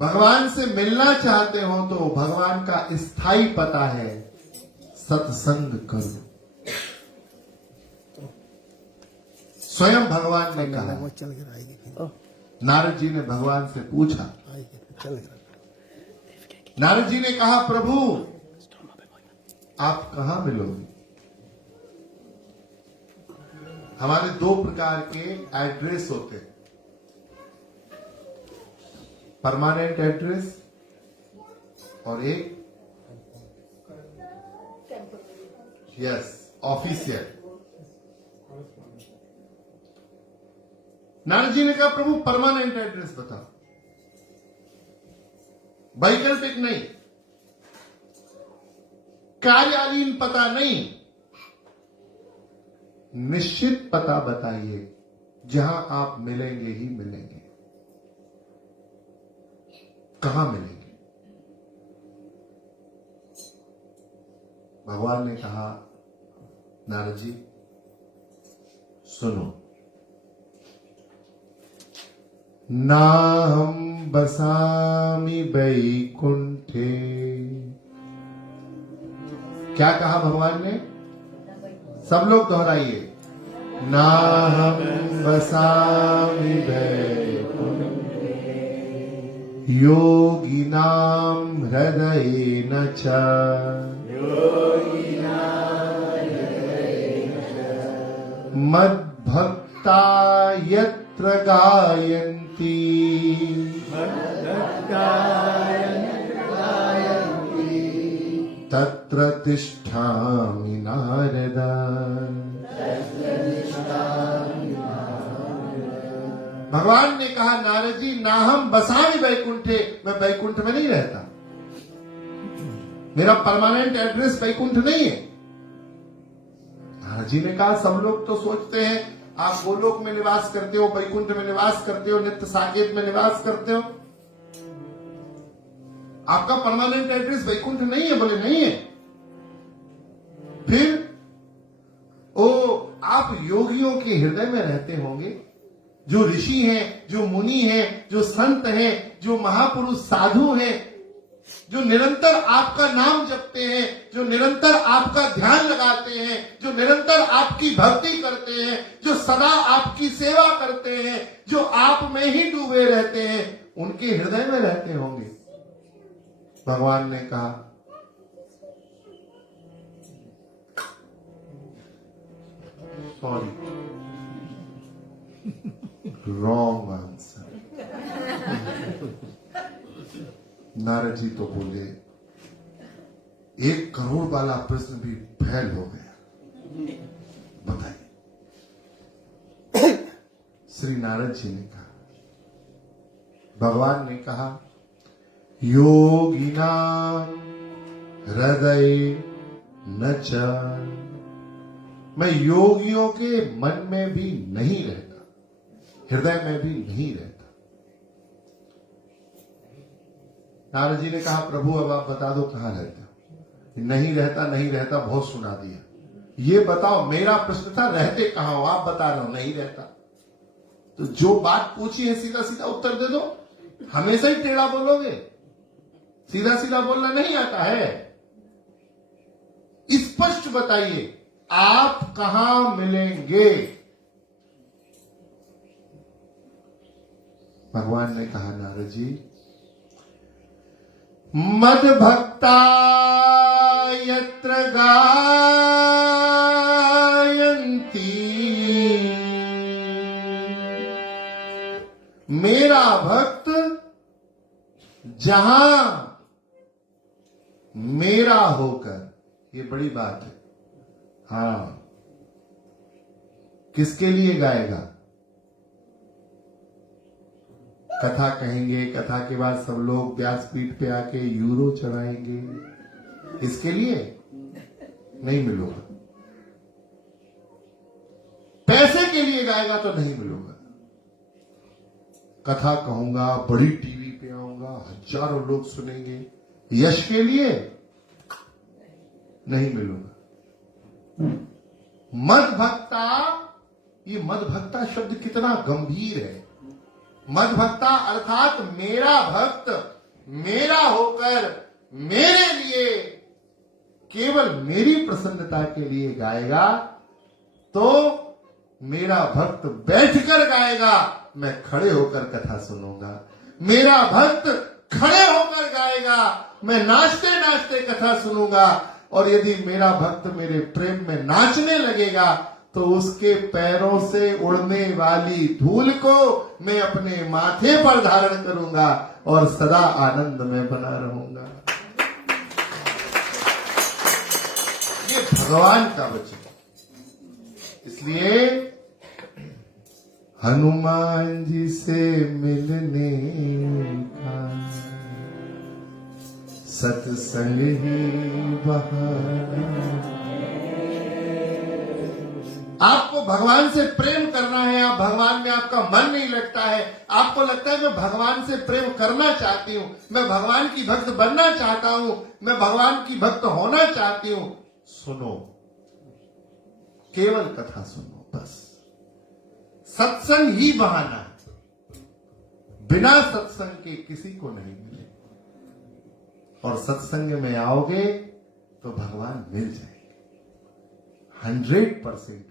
भगवान से मिलना चाहते हो तो भगवान का स्थायी पता है, सत्संग करो। स्वयं भगवान ने कहा, नारद जी ने भगवान से पूछा, नारद जी ने कहा, प्रभु आप कहां मिलोगे? हमारे दो प्रकार के एड्रेस होते हैं, परमानेंट एड्रेस और एक ऑफिशियल। नारद जी ने कहा, प्रभु परमानेंट एड्रेस बताओ, वैकल्पिक नहीं, कार्यालयीन पता नहीं, निश्चित पता बताइए जहां आप मिलेंगे ही मिलेंगे। कहां मिलेंगे? भगवान ने कहा, नारद जी सुनो, नाहं बसामि वैकुंठे। क्या कहा भगवान ने? सब लोग दोहराइए, नाहं बसामि वैकुंठे योगिनां हृदयेन च मद्भक्ता यत्र गायन्ति तत्र तिष्ठामि नारद। भगवान ने कहा, नारद जी नाहं बसामि वैकुंठे, मैं वैकुंठ में नहीं रहता, मेरा परमानेंट एड्रेस वैकुंठ नहीं है। नारद जी ने कहा, सब लोग तो सोचते हैं आप गोलोक में निवास करते हो, वैकुंठ में निवास करते हो, नित्य साकेत में निवास करते हो, आपका परमानेंट एड्रेस वैकुंठ नहीं है। बोले नहीं है। फिर आप योगियों के हृदय में रहते होंगे, जो ऋषि हैं, जो मुनि हैं, जो संत हैं, जो महापुरुष साधु हैं, जो निरंतर आपका नाम जपते हैं, जो निरंतर आपका ध्यान लगाते हैं, जो निरंतर आपकी भक्ति करते हैं, जो सदा आपकी सेवा करते हैं, जो आप में ही डूबे रहते हैं, उनके हृदय में रहते होंगे। भगवान ने कहा, sorry, wrong answer. Narad ji तो बोले, 1 करोड़ वाला प्रश्न भी फेल हो गया, बताइए। श्री नारद जी ने कहा, भगवान ने कहा, योगिनां हृदय न च। मैं योगियों के मन में भी नहीं रहता, हृदय में भी नहीं रहता। नारद जी ने कहा, प्रभु अब आप बता दो कहां रहते हो? नहीं रहता नहीं रहता बहुत सुना दिया, ये बताओ, मेरा प्रश्न था रहते कहां हो, आप बता रहे हो नहीं रहता। तो जो बात पूछी है सीधा सीधा उत्तर दे दो। हमेशा ही टेढ़ा बोलोगे, सीधा सीधा बोलना नहीं आता है। स्पष्ट बताइए आप कहां मिलेंगे। भगवान ने कहा, नारद जी मद्भक्ता यत्र गायन्ति, मेरा भक्त जहां मेरा होकर, ये बड़ी बात है। हाँ, किसके लिए गाएगा? कथा कहेंगे, कथा के बाद सब लोग व्यासपीठ पे आके यूरो चढ़ाएंगे, इसके लिए नहीं मिलूंगा। पैसे के लिए गाएगा तो नहीं मिलूंगा। कथा कहूंगा, बड़ी टीवी पे आऊंगा, हजारों लोग सुनेंगे, यश के लिए नहीं मिलूंगा। मद्भक्ता, ये मद्भक्ता शब्द कितना गंभीर है। मद्भक्ता अर्थात मेरा भक्त मेरा होकर मेरे लिए, केवल मेरी प्रसन्नता के लिए गाएगा तो मेरा भक्त बैठकर गाएगा, मैं खड़े होकर कथा सुनूंगा। मेरा भक्त खड़े होकर गाएगा, मैं नाचते नाचते कथा सुनूंगा। और यदि मेरा भक्त मेरे प्रेम में नाचने लगेगा तो उसके पैरों से उड़ने वाली धूल को मैं अपने माथे पर धारण करूंगा और सदा आनंद में बना रहूंगा। ये भगवान का वचन। इसलिए हनुमान जी से मिलने का सत्संग ही बहाना। आपको भगवान से प्रेम करना है, आप भगवान में आपका मन नहीं लगता है, आपको लगता है मैं भगवान से प्रेम करना चाहती हूं, मैं भगवान की भक्त बनना चाहता हूं, मैं भगवान की भक्त होना चाहती हूं, सुनो, केवल कथा सुनो, बस। सत्संग ही बहाना है, बिना सत्संग के किसी को नहीं मिले। और सत्संग में आओगे तो भगवान मिल जाएंगे, 100%